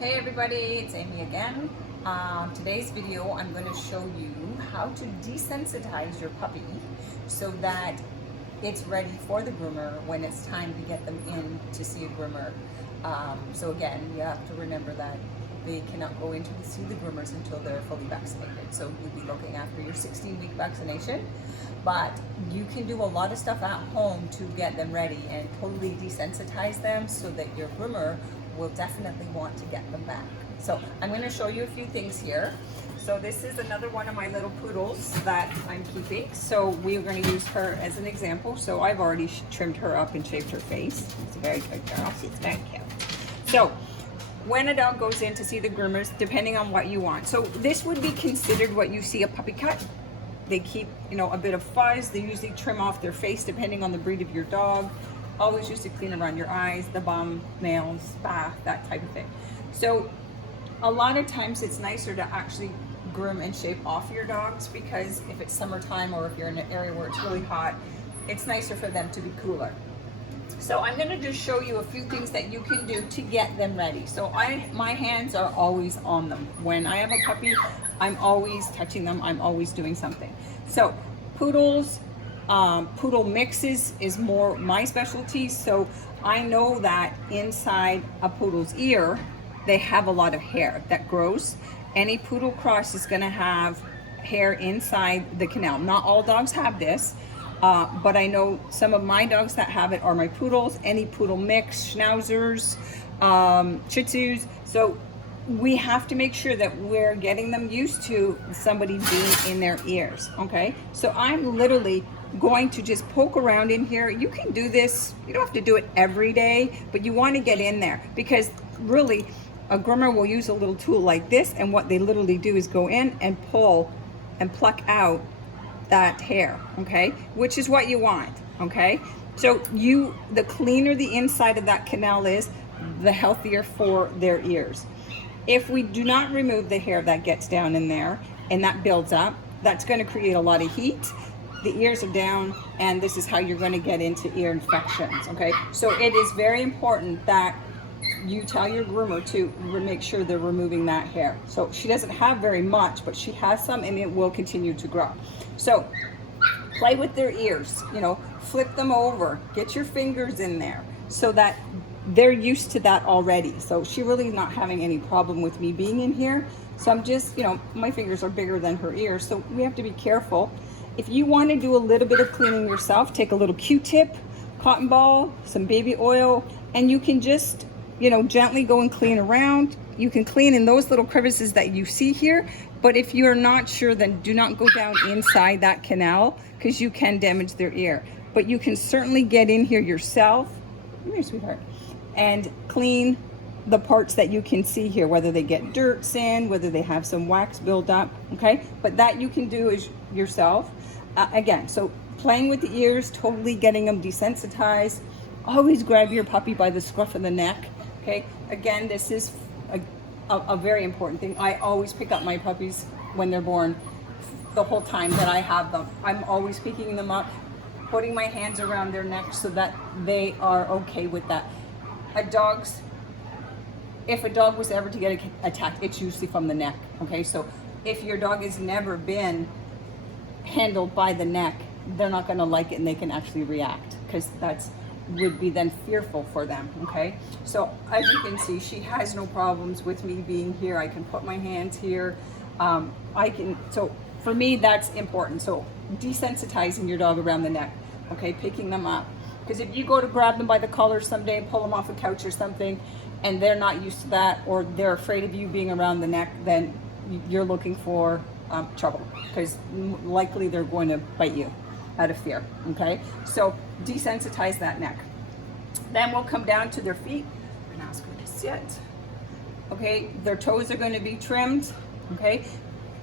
Hey everybody, it's Amy again. Today's video I'm going to show you how to desensitize your puppy so that it's ready for the groomer when it's time to get them in to see a groomer. So again, you have to remember that they cannot go in to see the groomers until they're fully vaccinated. So you'll be looking after your 16-week vaccination, but you can do a lot of stuff at home to get them ready and totally desensitize them so that your groomer will definitely want to get them back. So I'm going to show you a few things here. So this is another one of my little poodles that I'm keeping. So we're going to use her as an example. So I've already trimmed her up and shaved her face. She's a very good girl. She's very cute. So when a dog goes in to see the groomers, depending on what you want. So this would be considered what you see a puppy cut. They keep, a bit of fuzz. They usually trim off their face depending on the breed of your dog. Always used to clean around your eyes, the bum, nails, bath, that type of thing. So a lot of times it's nicer to actually groom and shave off your dogs, because if it's summertime or if you're in an area where it's really hot, it's nicer for them to be cooler. So I'm going to just show you a few things that you can do to get them ready. So my hands are always on them. When I have a puppy, I'm always touching them. I'm always doing something. So poodles, poodle mixes is more my specialty. So I know that inside a poodle's ear, they have a lot of hair that grows. Any poodle cross is going to have hair inside the canal. Not all dogs have this, but I know some of my dogs that have it are my poodles, any poodle mix, schnauzers, shih tzus. So we have to make sure that we're getting them used to somebody being in their ears, okay? So I'm literally going to just poke around in here. You can do this, you don't have to do it every day, but you want to get in there, because really a groomer will use a little tool like this, and what they literally do is go in and pull and pluck out that hair, okay? Which is what you want, okay? So the cleaner the inside of that canal is, the healthier for their ears. If we do not remove the hair that gets down in there and that builds up, that's going to create a lot of heat. The ears are down, and this is how you're going to get into ear infections, okay? So it is very important that you tell your groomer to make sure they're removing that hair. So she doesn't have very much, but she has some, and it will continue to grow. So play with their ears, flip them over, get your fingers in there so that they're used to that already. So she really is not having any problem with me being in here. So I'm just, my fingers are bigger than her ears, so we have to be careful. If you want to do a little bit of cleaning yourself, take a little Q-tip, cotton ball, some baby oil, and you can just, gently go and clean around. You can clean in those little crevices that you see here, but if you're not sure, then do not go down inside that canal, because you can damage their ear. But you can certainly get in here yourself, come here, sweetheart, and clean the parts that you can see here, whether they get dirt, sand, whether they have some wax build up, okay? But that you can do is yourself. Again, so playing with the ears, totally getting them desensitized. Always grab your puppy by the scruff of the neck, okay? Again, this is a very important thing. I always pick up my puppies when they're born, the whole time that I have them. I'm always picking them up, putting my hands around their neck so that they are okay with that. If a dog was ever to get attacked, it's usually from the neck, okay? So if your dog has never been handled by the neck, they're not gonna like it, and they can actually react, because would be then fearful for them, okay? So as you can see, she has no problems with me being here. I can put my hands here. So for me, that's important. So desensitizing your dog around the neck, okay? Picking them up. Because if you go to grab them by the collar someday and pull them off a couch or something, and they're not used to that, or they're afraid of you being around the neck, then you're looking for trouble, because likely they're going to bite you out of fear, okay? So desensitize that neck. Then we'll come down to their feet. I'm gonna ask her to sit. Okay, their toes are going to be trimmed, okay?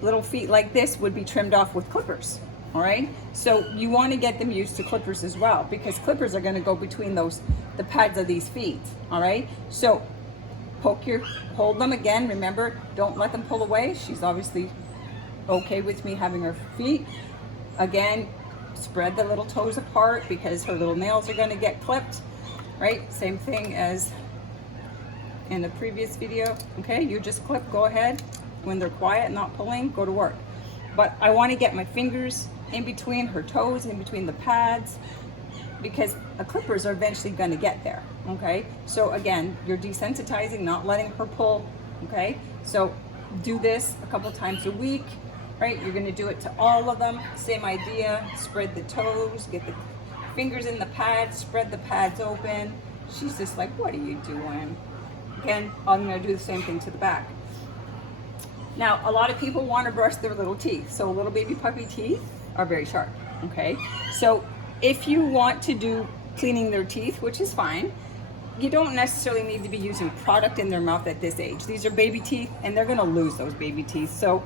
Little feet like this would be trimmed off with clippers, all right? So you want to get them used to clippers as well, because clippers are going to go between the pads of these feet, all right? So hold them again. Remember, don't let them pull away. She's obviously okay with me having her feet. Again, spread the little toes apart, because her little nails are going to get clipped, right? Same thing as in the previous video. Okay, you just clip, go ahead. When they're quiet, not pulling, go to work. But I want to get my fingers in between her toes, in between the pads, because the clippers are eventually going to get there. Okay, so again, you're desensitizing, not letting her pull. Okay, so do this a couple times a week, right? You're going to do it to all of them. Same idea. Spread the toes, get the fingers in the pads, spread the pads open. She's just like, what are you doing? Again, I'm going to do the same thing to the back. Now, a lot of people want to brush their little teeth. So little baby puppy teeth are very sharp. Okay, so if you want to do cleaning their teeth, which is fine, you don't necessarily need to be using product in their mouth at this age. These are baby teeth and they're going to lose those baby teeth. So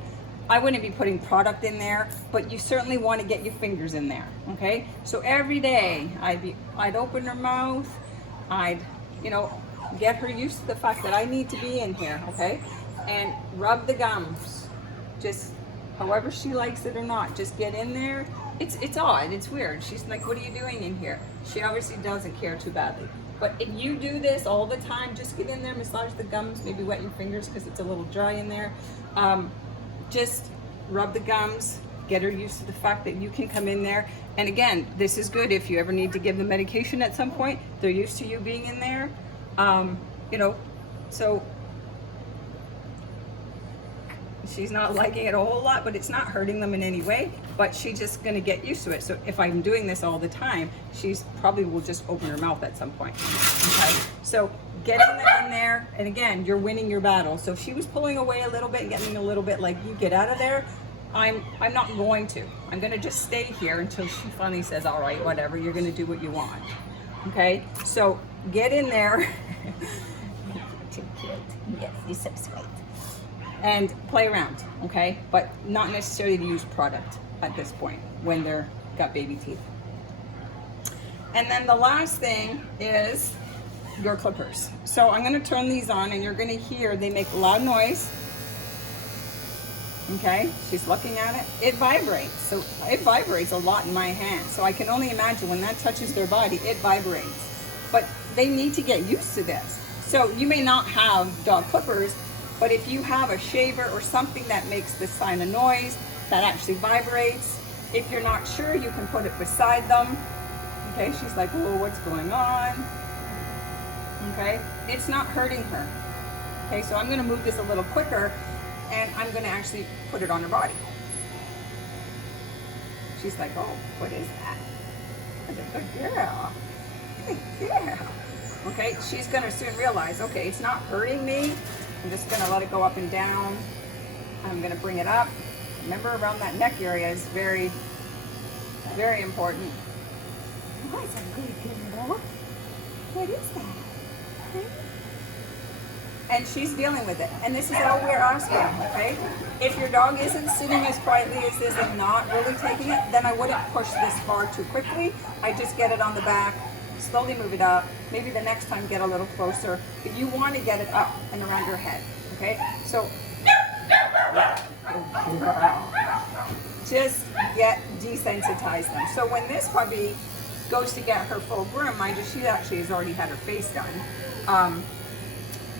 I wouldn't be putting product in there, but you certainly want to get your fingers in there. Okay, so every day I'd open her mouth, I'd, you know, get her used to the fact that I need to be in here. Okay, and rub the gums, just however she likes it or not, just get in there. It's odd, it's weird. She's like, what are you doing in here? She obviously doesn't care too badly. But if you do this all the time, just get in there, massage the gums, maybe wet your fingers because it's a little dry in there. Just rub the gums, get her used to the fact that you can come in there. And again, this is good if you ever need to give them medication at some point. They're used to you being in there. You know, so she's not liking it a whole lot, but it's not hurting them in any way, but she's just gonna get used to it. So if I'm doing this all the time, she's probably will just open her mouth at some point. Okay, so get in there, and again, you're winning your battle. So if she was pulling away a little bit and getting a little bit like, you get out of there, I'm not going to. I'm gonna just stay here until she finally says, all right, whatever, you're gonna do what you want. Okay, so get in there. Too cute. Yes, you're so sweet. And play around, okay? But not necessarily to use product at this point when they're got baby teeth. And then the last thing is your clippers. So I'm gonna turn these on and you're gonna hear they make a loud noise. Okay, she's looking at it. It vibrates, so it vibrates a lot in my hand. So I can only imagine when that touches their body, it vibrates. But they need to get used to this. So you may not have dog clippers, but if you have a shaver or something that makes this kind of noise, that actually vibrates, if you're not sure, you can put it beside them. Okay, she's like, whoa, what's going on? Okay, it's not hurting her. Okay, so I'm gonna move this a little quicker and I'm gonna actually put it on her body. She's like, oh, what is that? Good girl, good girl. Okay, she's gonna soon realize, okay, it's not hurting me. I'm just gonna let it go up and down. I'm gonna bring it up. Remember, around that neck area is very, very important. What's a good girl? What is that? And she's dealing with it. And this is all we're asking, okay? If your dog isn't sitting as quietly as this and not really taking it, then I wouldn't push this far too quickly. I just get it on the back, slowly move it up. Maybe the next time get a little closer, but you want to get it up and around your head, okay? So, just desensitize them. So when this puppy goes to get her full groom, mind you, she actually has already had her face done.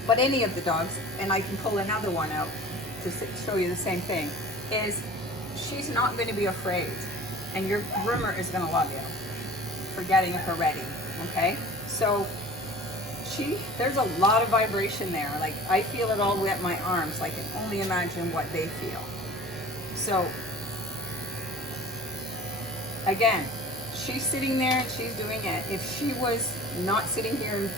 But any of the dogs, and I can pull another one out to show you the same thing, is she's not going to be afraid, and your groomer is going to love you for getting her ready, okay? So there's a lot of vibration there. Like, I feel it all the way up my arms. I can only imagine what they feel. So again, she's sitting there and she's doing it. If she was not sitting here and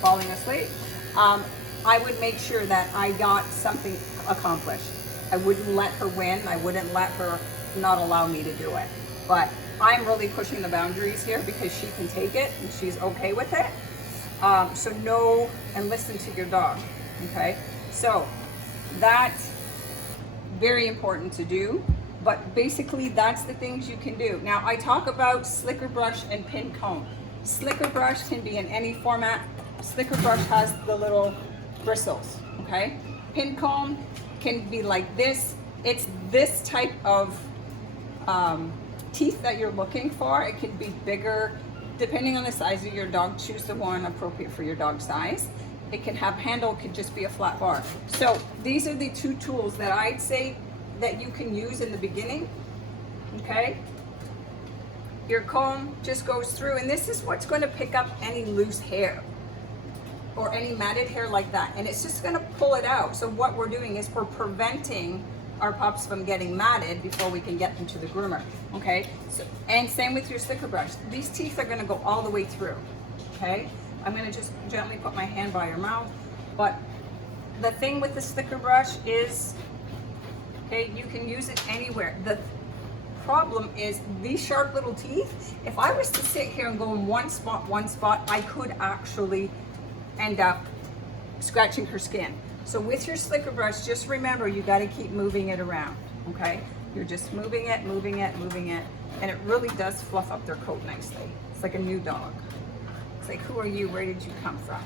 falling asleep, I would make sure that I got something accomplished. I wouldn't let her win. I wouldn't let her not allow me to do it. But I'm really pushing the boundaries here because she can take it and she's okay with it. So know and listen to your dog, okay? So that's very important to do, but basically that's the things you can do. Now I talk about slicker brush and pin comb. Slicker brush can be in any format. Slicker brush has the little bristles, okay? Pin comb can be like this. It's this type of teeth that you're looking for. It can be bigger, depending on the size of your dog. Choose the one appropriate for your dog's size. It can have handle, it could just be a flat bar. So these are the two tools that I'd say that you can use in the beginning, okay? Your comb just goes through, and this is what's going to pick up any loose hair or any matted hair like that, and it's just going to pull it out. So what we're doing is we're preventing our pups from getting matted before we can get them to the groomer, okay? So, and same with your slicker brush. These teeth are going to go all the way through, okay? I'm going to just gently put my hand by your mouth, but the thing with the slicker brush is, okay, you can use it anywhere. The problem is these sharp little teeth, if I was to sit here and go in one spot, I could actually end up scratching her skin. So with your slicker brush, just remember you got to keep moving it around, okay? You're just moving it, and it really does fluff up their coat nicely. It's like a new dog. It's like, who are you? Where did you come from?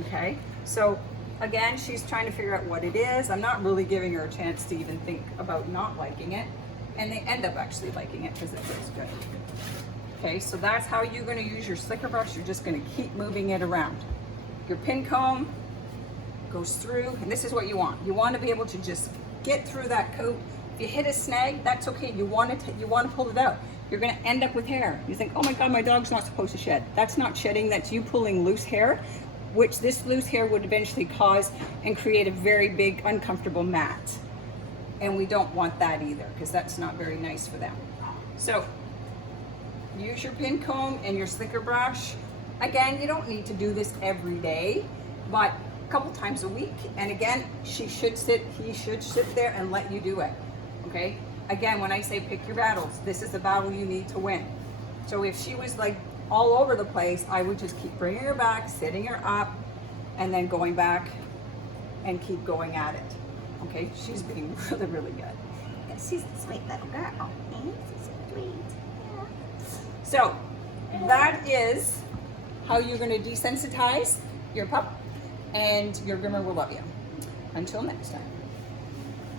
Okay, so again, she's trying to figure out what it is. I'm not really giving her a chance to even think about not liking it, and they end up actually liking it because it feels good. Okay, so that's how you're going to use your slicker brush. You're just going to keep moving it around. Your pin comb goes through, and this is what you want. You want to be able to just get through that coat. If you hit a snag, that's okay. You want to pull it out. You're going to end up with hair. You think, oh my God, my dog's not supposed to shed. That's not shedding. That's you pulling loose hair, which this loose hair would eventually cause and create a very big, uncomfortable mat. And we don't want that either, because that's not very nice for them. So use your pin comb and your slicker brush. Again, you don't need to do this every day, but a couple times a week. And again, he should sit there and let you do it, okay? Again, when I say pick your battles, this is the battle you need to win. So if she was like all over the place, I would just keep bringing her back, sitting her up, and then going back and keep going at it. Okay, she's being really, really good. She's a sweet little girl. She's so sweet. Yeah. So that is how you're going to desensitize your pup, and your groomer will love you. Until next time.